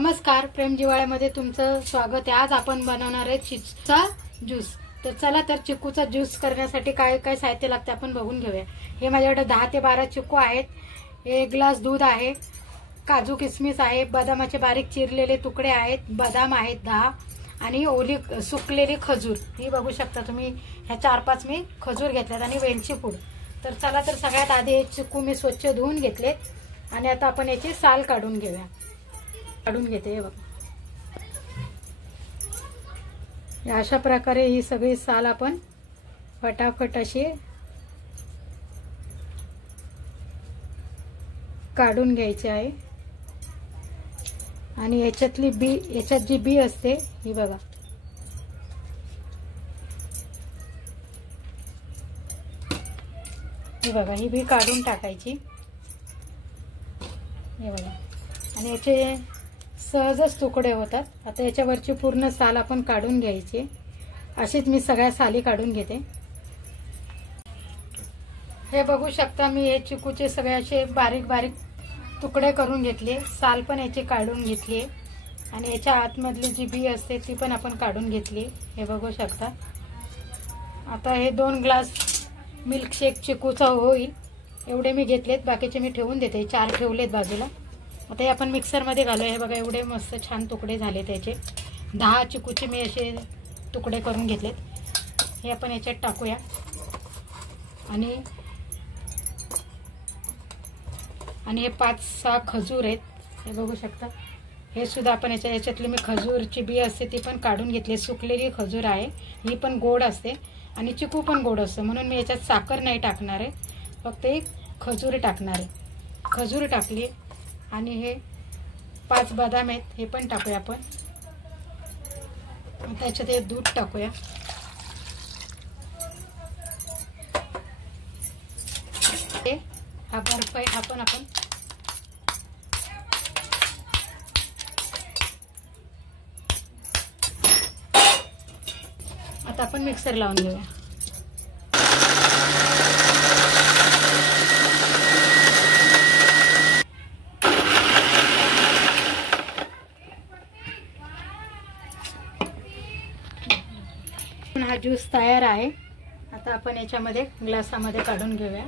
नमस्कार, प्रेम जिवाळ्यामध्ये तुमचं स्वागत आहे। आज आपण बनवणार आहे चिकूचा ज्यूस। तर चला तर चिकूचा ज्यूस करण्यासाठी काय काय साहित्य लागते आपण बघून घेऊया। हे माझ्याकडे 10 ते 12 चिकू आहेत। 1 ग्लास दूध आहे, काजू किसमिस आहे, बदामाचे बारीक चिरलेले तुकडे आहेत, बदाम आहेत 10 आणि ओली सुकलेली खजूर ही बघू शकता तुम्ही। ह्या 4-5 मी खजूर घेतल्यात आणि वेलची पूड। तर चला तर सगळ्यात आधी हे चिकू मी स्वच्छ धुवून घेतलेत आणि आता आपण याची साल काढून घेऊया। काढून घेते हे बघा। अशा प्रकारे ही सगळी साल आपण फटाफट अशी काढून घ्यायची आहे। आणि याच्यात जी बी असते ही बघा, ही बी काढून टाकायची हे बघा। आणि याचे सहजच तुकडे होतात। आता याच्यावरची पूर्ण साल आपण काढून घ्यायची। अशीच मी सगळ्या साली काढून घेते। हे बघू शकता मी हे चिकूचे सगळे असे बारीक बारीक तुकडे करून घेतले, साल पण याची काढून घेतली आणि याच्या आतमधली जी बी असते ती पण आपण काढून घेतली, हे बघू शकता। आता हे 2 ग्लास मिल्कशेक चिकूचा होईल एवढे मी घेतलेत, बाकीचे मी ठेवून देते। 4 ठेवलेत बाजूला। आता हे आपण मिक्सर मध्ये घालूया। हे बघा एवढे मस्त छान तुकडे झाले त्याचे। 10 चिकूचे मी असे तुकडे करून घेतलेत। हे आपण याच्यात टाकूया आणि हे 5-6 खजूर आहेत, हे बघू शकता। हे सुद्धा आपण याच्यातली मी खजूरची बी असते ती पण काढून घेतली। सुकलेली खजूर आहे, ही पण गोड असते आणि चिकू पण गोड असतो, म्हणून मी याच्यात साखर नाही टाकणार आहे, फक्त एक खजूर टाकणार आहे। खजूर टाकली आणि हे 5 बदाम आहेत, हे पण टाकूया आपण। त्याच्यात हे दूध टाकूया। हा बर्फ आहे, हा पण आपण आता आपण मिक्सर लावून घेऊया। हा ज्यूस तयार आहे। आता आपण याच्यामध्ये ग्लासामध्ये काढून घेऊया।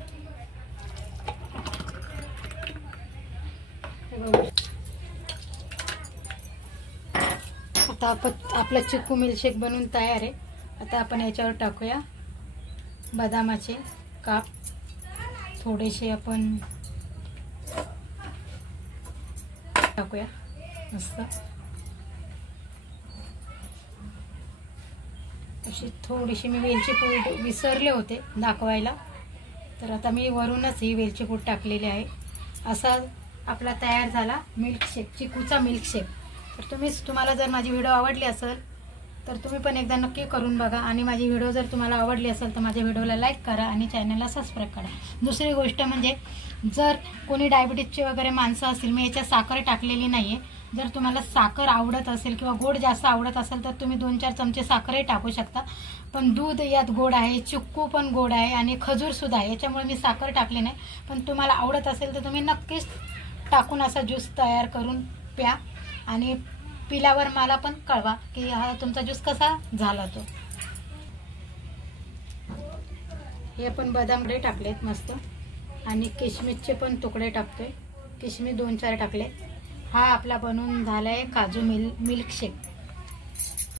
आता आपला चिकू मिल्कशेक बनवून तयार आहे। आता आपण याच्यावर टाकूया बदामाचे काप, थोडेसे आपण टाकूया मस्त अशी। थोडीशी मी वेलची पूड विसरले होते दाखवायला, तर आता मी वरूनच ही वेलची पूड टाकलेली आहे। असा आपला तयार झाला मिल्कशेक, चिकूचा मिल्कशेक। तर तुम्हाला जर माझी व्हिडिओ आवडली असेल तर तुम्ही पण एकदा नक्की करून बघा। आणि माझी व्हिडिओ जर तुम्हाला आवडली असेल तर माझ्या व्हिडिओला लाईक करा आणि चॅनलला सबस्क्राईब करा। दुसरी गोष्ट म्हणजे जर कोणी डायबिटीजचे वगैरे माणसं असतील, मी याच्यात साखर टाकलेली नाहीये। जर तुम्हाला साखर आवडत असेल किंवा गोड जास्त आवडत असेल तर तुम्ही 2-4 चमचे साखरही टाकू शकता, पण दूध यात गोड आहे, चिक्कू पण गोड आहे आणि खजूर सुद्धा आहे, याच्यामुळे मी साखर टाकली नाही। पण तुम्हाला आवडत असेल तर तुम्ही नक्कीच टाकून असा ज्यूस तयार करून प्या आणि पिल्यावर मला पण कळवा की हा तुमचा ज्यूस कसा झाला तो। हे आपण बदाम टाकलेत मस्त आणि किशमिशचे पण तुकडे टाकतोय, किशमिश 2-4 टाकले। हा आपला बनवून झालाय काजू मिल्कशेक।